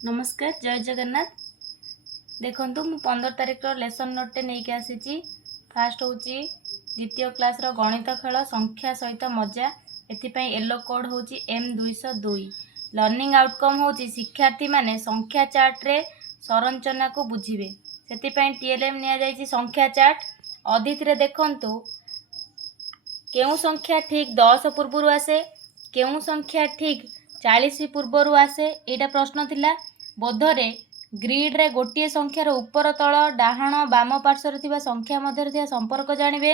नमस्कार जय जगन्नाथ। देखंतु मु 15 तारिख लेसन नोटे नहीं के आसी। फास्ट हूँ द्वितीय क्लास गणित खेल संख्या सहित मजा। एथिपाई येलो कोड हूँ M202। लर्निंग आउटकम हूँ शिक्षार्थी माने संख्या चार्ट रे संरचना को बुझिबे। सेथिपाई TLM निया जायछि संख्या चार्ट। अदिति देखंतु केउ संख्या ठीक 10 पूर्व आसे, केउ संख्या ठीक 40 पूर्व आसे। एटा प्रश्न थिला। बोधरे ग्रिड रे गोटे संख्यार ऊपर तल डाहाण बाम पार्श्वर थिबा संख्या मध्य थिबा संपर्क जानिबे।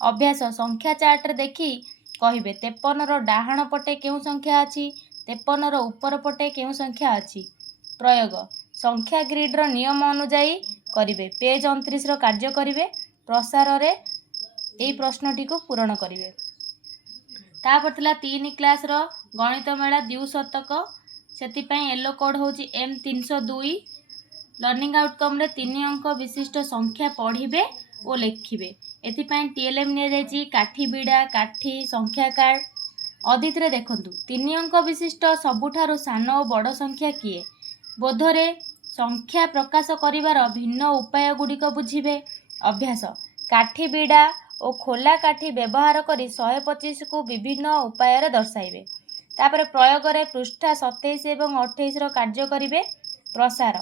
अभ्यास संख्या चार्ट रे देखि कहिबे 53 रो डाहाण पटे केउ संख्या अछि, 53 रो ऊपर पटे केउ संख्या अछि। प्रयोग संख्या ग्रिड रो नियम अनुसार करिवे। पेज 29 रो कार्य करिवे। प्रसार रे एई प्रश्नटी को पूरण करिवे। तापर थिला 3 क्लास रो गणित मेला द्विशतक। सेतिपाई येलो कोड होची M302। लर्निंग आउटकम रे 3 अंक विशिष्ट संख्या पढ़िबे और लिखिबे। एथिपाई TLM निया जायछि काठी बिडा, काठी संख्या कार्ड। अदिति रे देखंतु 3 अंक विशिष्ट सबुठारु सान और बड़ संख्या किए। बोधरे संख्या प्रकाश करिवार भिन्न उपाय गुडिक बुझिबे। अभ्यास काठी बिडा और खोला काठी व्यवहार करी 125 को विभिन्न उपाय रे दर्शाइबे। तापर प्रयोग रे पृष्ठा 27 एवं 28 रो कार्य करिवे। प्रसार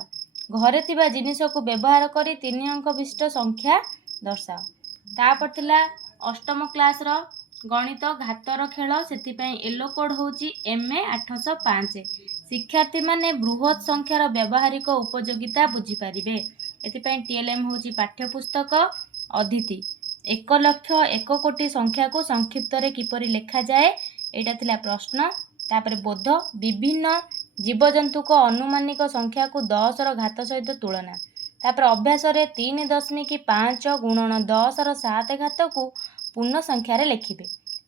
घरे थिबा जिनिस को व्यवहार करी 3 अंक विशिष्ट संख्या दर्शाओ। तापर थिला अष्टम क्लास रो गणित घातर खेल। सेतिपाई येलो कोड होची MA 805। शिक्षार्थी माने बृहत संख्यार व्यवहारिक उपयोगिता बुझी पारिबे। एतिपाई TLM होची पाठ्यपुस्तक। अदिति 1 लक्ष 1 कोटी संख्या को संक्षिप्त रे किपरि लेखा जाए एटा थिला प्रश्न। तापर बोध विभिन्न जीवजंतु को अनुमानिक संख्या को 10 रो घात सहित तुलना। तापर अभ्यास रे 3.5 गुणन 10 रो 7 घात को पूर्ण संख्या रे लिखिबे।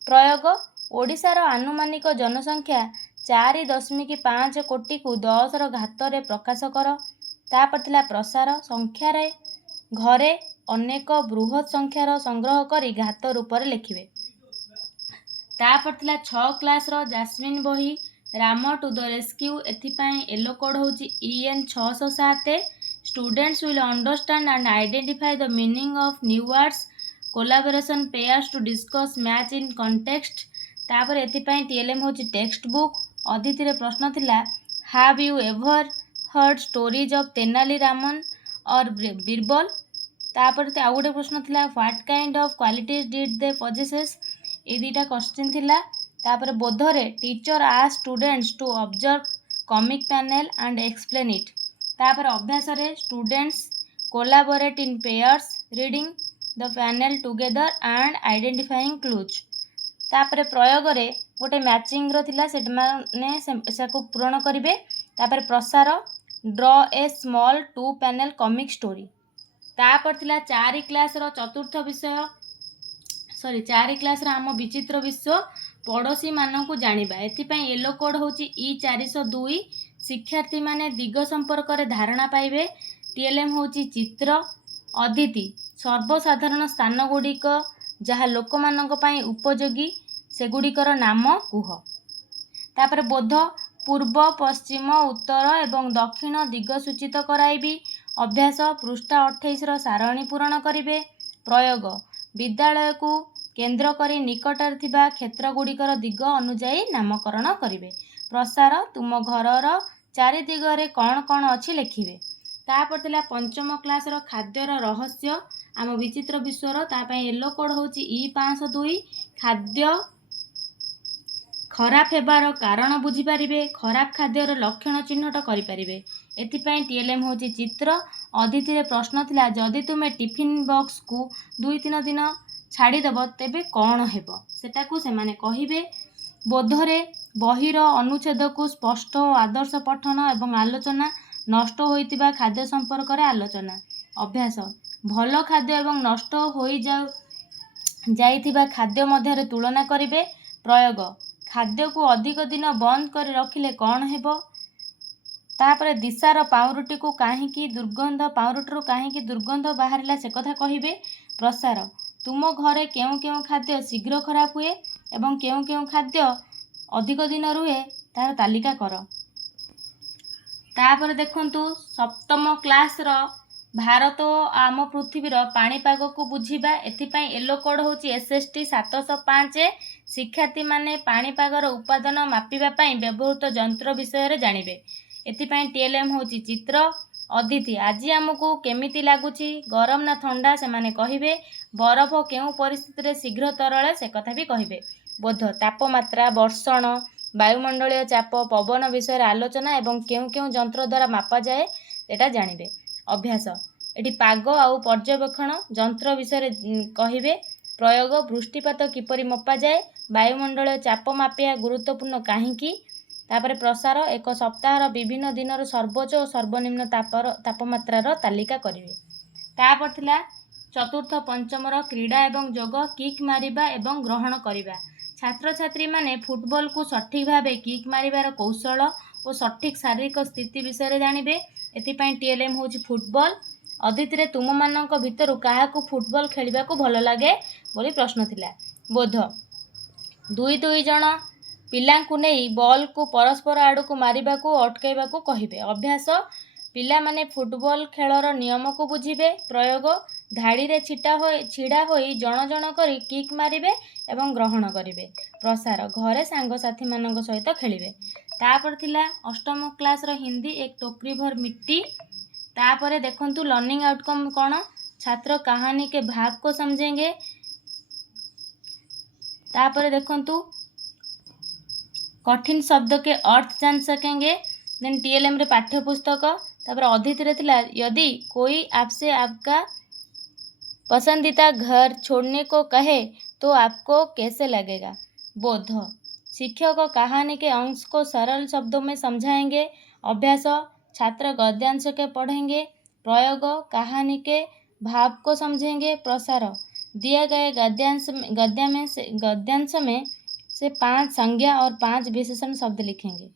प्रयोग ओडिसा रो अनुमानिक जनसंख्या 4.5 कोटी को 10 रो घात रे प्रकाश कर। तापर थिला प्रसार संख्या रे घरे अनेक बृहत संख्यार संग्रह करी घात रूप रे लिखिबे। तापर थिला 6 क्लास रो जास्मिन बही राम टू द रेस्क्यू। एथिपाई येलो कोड होची EN 607। Students will understand and identify the meaning of new words. Collaboration pairs to discuss match in context. तापर एथिपाई TLM होची टेक्स्ट बुक। अदिति रे प्रश्न थिला have you ever heard stories of Tenali Raman और बीरबल। तापर आ गोटे प्रश्न थिला what kind of qualities did they possesses. ए दुईटा क्वेश्चन थिला। तापर बोधरे teacher ask students to observe comic panel and explain it. तापर अभ्यास रे students collaborate in pairs reading the panel together and identifying clues. तापर प्रयोग रे गोटे मैचिंग रो थिला से माने से को पूर्ण करिवे। तापर प्रसार draw a small 2 panel comic story. तापर थिला 4 क्लास रो चतुर्थ विषय 4 क्लास रा हम विचित्र विश्व पड़ोशी मानन को जानिबा। एथिपाई येलो कोड होची E402। शिक्षार्थी माने दिग संपर्क रे धारणा पाइबे। TLM होची चित्र। अदिति सर्वसाधारण स्थान गुडिक जहा लोक मानक पई उपयोगी से गुडिकर नाम कुह। तापर बोध पूर्व पश्चिम उत्तर एवं दक्षिण दिग सूचित कराइबी। अभ्यास पृष्ठा 28 रो सारणी पूरण करिवे। प्रयोग विद्यालय को केंद्र करी निकटर थिबा क्षेत्र गुडिकर दिग अनुଯାयी नामकरण करिवे। प्रसार तुम घरर चारि दिगरे कौन कौन अछि लिखिवे। तापर थिला पंचम क्लास रो खाद्यर रहस्य आम विचित्र विश्वर। तापई येलो कोड होची E502। खाद्य खराब हेबार कारण बुझी पारिबे। खराब खाद्यर लक्षण चिन्हट करि पारिबे। एथिपाई TLM होची चित्र। अदिति रे प्रश्न थिला जदि तुमे टिफिन बॉक्स को 2-3 दिन छाड़ी दब तेबे कौन हेबो सेटा को से माने कहिबे। बोधरे बहिर अनुच्छेद को स्पष्ट और आदर्श पठन एवं आलोचना नष्ट होइतिबा खाद्य संपर्क रे आलोचना। अभ्यास भल खाद्य एवं नष्ट होई जाइतिबा खाद्य मध्य रे तुलना करिवे। प्रयोग खाद्य को अधिक दिन बंद कर रखिले कौन हेबो। तापर दिशार पाउरुटी को काहींकी दुर्गंध पाउरुटी काहींकी दुर्गंध बाहरिला से कथा कहिबे। प्रसार तुम घरे केउ केउ खाद्य शीघ्र खराब हुए एवं केउ केउ खाद्य अधिक दिन रुहे तार तालिका कर। तापर देखंतु सप्तम क्लास रो भारत और आम पृथ्वीर पाणीपाग को बुझीबा एथिपाई येलो कोड होची एसएसटी 705 शिक्षार्थी माने पाणीपागर उपादान मापिबा पई व्यवहृत यंत्र विषय रे जानिबे एथिपाई टीएलएम होची चित्र अतिथि आज आमको केमिति लागुची गरम ना ठंडा से माने कहिबे बरफ केउ परिस्थिति रे शीघ्र तरले से कथा भी कहिबे बोध तापमात्रा वर्षण वायुमंडलीय चाप पवन विषय आलोचना एवं केउ केउ यंत्र द्वारा मापा जाए सेटा जानिबे अभ्यास एटी पाग आउ पर्यवेक्षण यंत्र विषय कहिबे प्रयोग वृष्टिपात किपरि मपा जाए वायुमंडलीय चाप मापिया गुरुत्वपूर्ण काहींकी तापर प्रसार एक सप्ताहर विभिन्न दिनर सर्वोच्च और सर्वनिम्न तापमात्रार तालिका करिवे तापर थिला चतुर्थ पंचमर क्रीड़ा एवं योग किक मारिबा एवं ग्रहण करिबा छात्र छात्री माने फुटबॉल को सठिक भावे किक मारिबार कौशल और सठिक शारीरिक स्थिति विषय जानिबे एथिपाई टीएलएम होची फुटबॉल अतिथि रे तुम मानक भितर काहाकू फुटबॉल खेलिबा को भल लागे बोली प्रश्न थिला बोध दुई दुई जण पिलांकु नेई बॉल को परस्पर आड़ को मारिबा को अटकाइबा को कहिबे अभ्यास पिला माने फुटबॉल खेलर नियम को बुझिबे प्रयोग धाड़ी रे छिड़ा होई जण जण करी किक मारिबे एवं ग्रहण करिबे प्रसार घरे सांग साथी मानक सहित खेलिबे तापर थिला अष्टम क्लास रो हिंदी एक टोकरी भर मिट्टी तापर देखंतु लर्निंग आउटकम कौन छात्र कहानी के भाव को समझेंगे तापर देखंतु कठिन शब्द के अर्थ जान सकेंगे देन टीएलएम रे पाठ्य पुस्तक तापर अतिथि रे थिला यदि कोई आपसे आपका पसंदीदा घर छोड़ने को कहे तो आपको कैसे लगेगा बोध शिक्षक कहानी के अंश को सरल शब्दों में समझाएंगे अभ्यास छात्र गद्यांश के पढ़ेंगे प्रयोग कहानी के भाव को समझेंगे प्रसार दिए गए गद्यांश में से 5 संज्ञा और 5 विशेषण शब्द लिखेंगे।